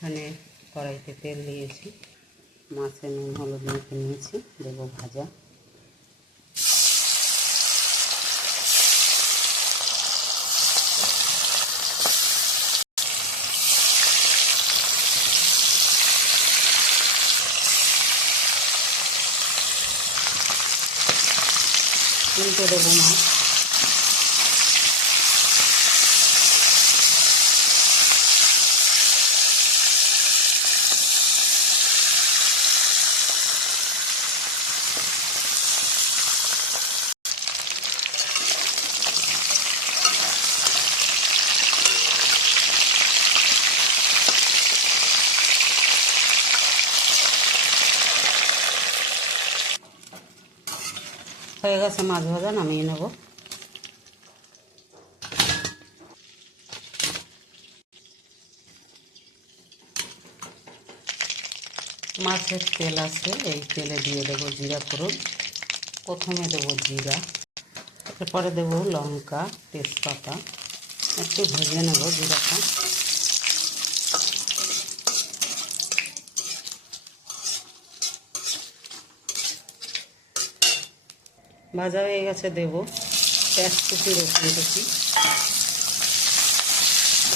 এখানে কড়াইতে তেল দিয়েছি, মাছে নুন হলুদ মেখে নিয়েছি, দেবো ভাজা। উল্টে দেবো মাছ। হয়ে গেছে মাছ ভাজা, নামিয়ে নেব। মাছের তেল আছে, এই তেলে দিয়ে দেবো জিরা ফোড়ন। প্রথমে দেবো জিরা, এরপরে দেবো লঙ্কা, তেজপাতা। একটু ভেজে নেব জিরাটা। ভাজা হয়ে গেছে, দেবো পেঁয়াজ কুচি, রসুন কুচি,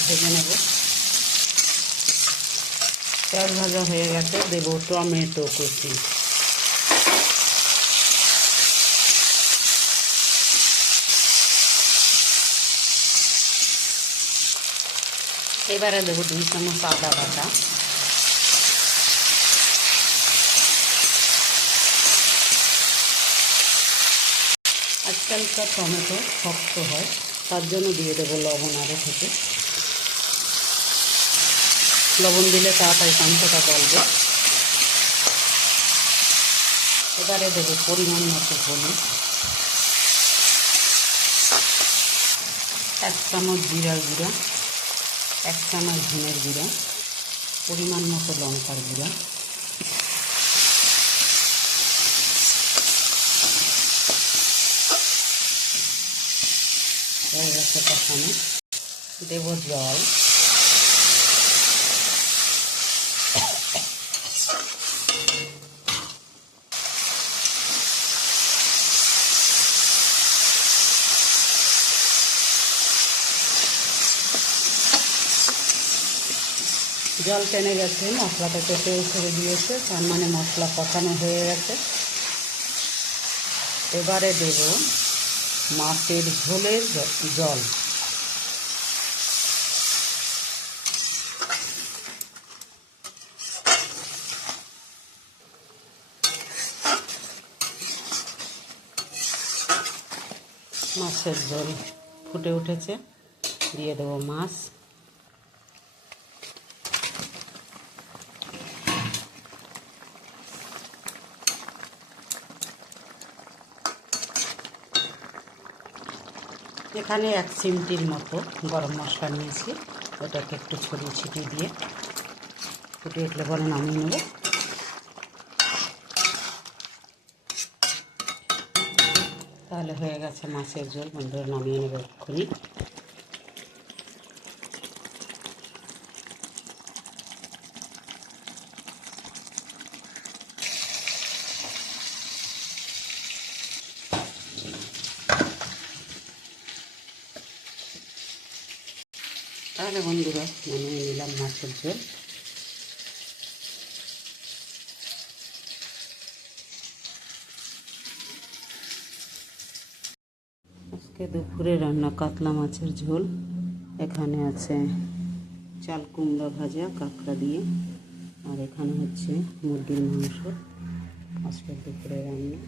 ভেজে নেব। পেঁয়াজ ভাজা হয়ে গেছে, দেবো টমেটো কুচি। এবারে দেবো 2 চামচ আদা বাটা। আজকালকার টমেটো শক্ত হয়, তার জন্য দিয়ে দেবো লবণ আগে থেকে। লবণ দিলে তাড়াতাড়ি টমেটোটা গলবে। এবারে দেবো পরিমাণ মতো হলুদ, 1 চামচ জিরার গুঁড়া, 1 চামচ ধনের গুঁড়া, পরিমাণ মতো লঙ্কার গুঁড়া। হয়ে গেছে কষানো, দেবো জল। জল টেনে গেছে, মশলাটাতে তেল ছেড়ে দিয়েছে, তার মানে মশলা কষানো হয়ে গেছে। এবারে দেব মাছের ঝোলের জল। মাছের ঝোল ফুটে উঠেছে, দিয়ে দেবো মাছ। এখানে 1 চিমটির মতো গরম মশলা নিয়েছি, ওটাকে একটু ছড়িয়ে ছিটিয়ে দিয়ে ফুটে উঠলে পরে নামিয়ে নেব। তাহলে হয়ে গেছে মাছের ঝোল, বন্ধুরা নামিয়ে নেব এক্ষুনি। তাহলে বন্ধুরা নামিয়ে নিলাম মাছের ঝোল। আজকে দুপুরে রান্না কাতলা মাছের ঝোল। এখানে আছে চাল কুমড়া ভাজা কাঁকড়া দিয়ে, আর এখানে হচ্ছে মুরগির মাংস। আজকে দুপুরে রান্না।